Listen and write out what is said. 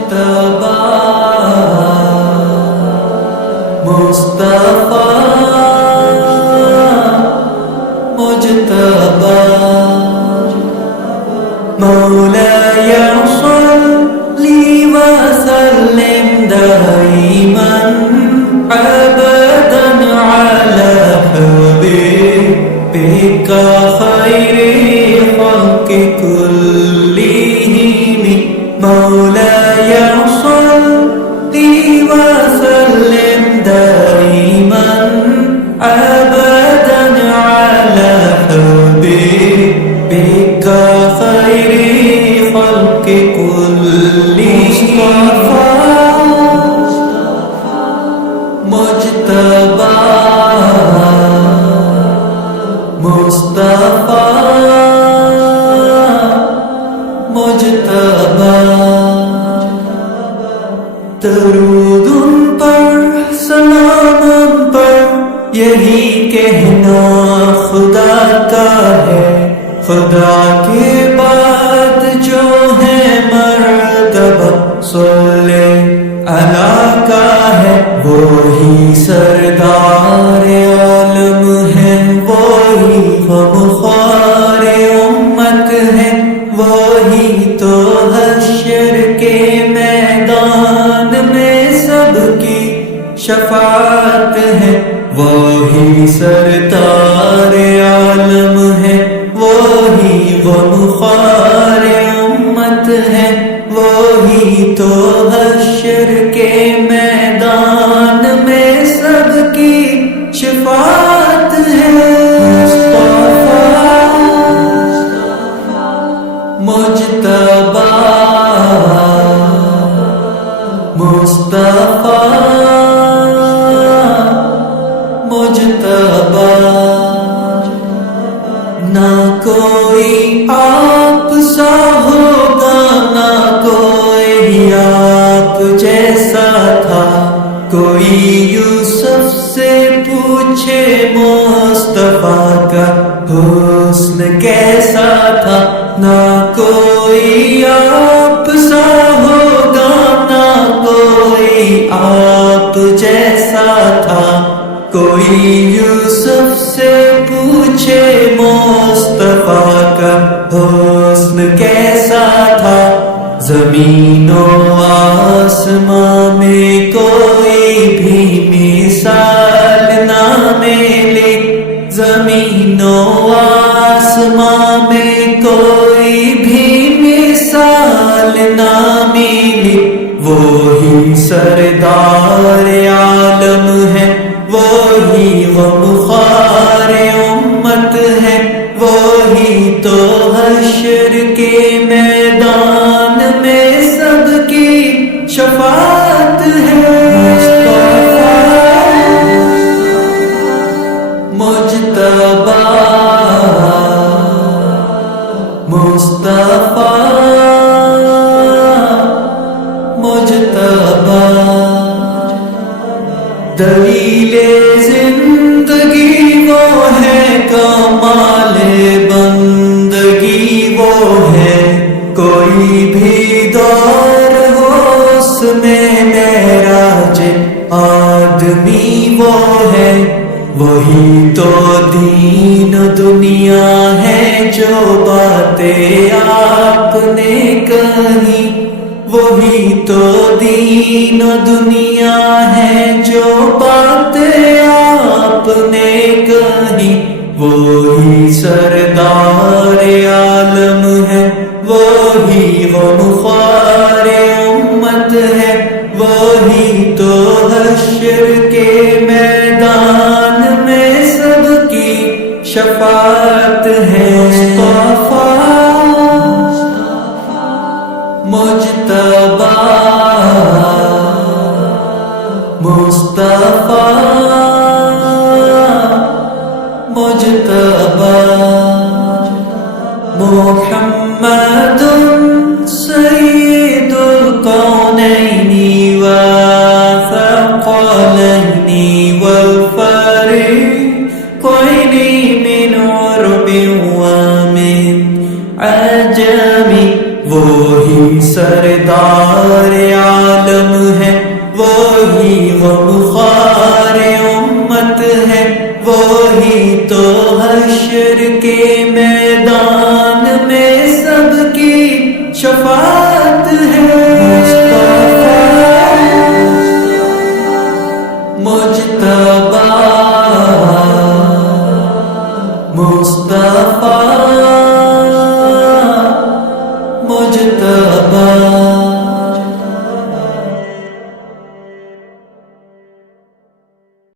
مجتبی مصطفی مجتبی مولاي صل وسلم دائما أبدا على حبيبك خير خلق كلهم مولاي صل وسلم دائما أبدا على حبيبك خير خلق كلهم مجتبی مصطفی مجتبی درود ان پر سلام ان پر یہی کہنا خدا کا ہے خدا کے بعد جو ہے مرتبہ صلی اللہ کا ہے وہی سردار عالم ہے وہی غمخوار امت ہے وہی تو حشر کے میدان میں سب کی شفاعت ہے وہی سردار عالم ہے وہی غمخوار امت ہے وہی تو حشر کے میدان میں سب کی شفاعت ہے مجتبی مصطفی مجتبی نہ کوئی آپ سا ہوگا نہ کوئی آپ جیسا تھا کوئی یوسف سے پوچھے مصطفیٰ کا حسن کیسا تھا نہ کوئی آپ سا ہوگا نہ کوئی آپ جیسا تھا کوئی یوسف سے پوچھے مصطفیٰ کا حسن کیسا تھا زمین و آسمان میں کوئی بھی مثال نہ ملے زمین و آسمان میں کوئی بھی مثال نہ ملے وہی سردار عالم ہے وہی غمخوار امت ہے وہی تو حشر کے میدان میں سب کی شفاعت ہے مجتبی مصطفی مجتبی دلیل زندگی وہ ہے کمال بندگی وہ ہے کوئی بھی دور ہو اس میں معراج آدمی وہ ہے وہی تو دین دنیا ہے جو باتیں آپ نے کہی وہی تو دین دنیا ہے جو باتیں آپ نے کہی وہی سردار عالم ہے وہی غمخوار امت ہے وہی تو حشر کے میدان میں سب کی شفاعت ہے مجتبی مصطفی مجتبی محمد سید القونین والثقلین والفریقین من عرب ومن عجم وہی سردار عالم ہے، وہی غمخوار امت ہے، وہی تو حشر کے میدان میں سب کی شفاعت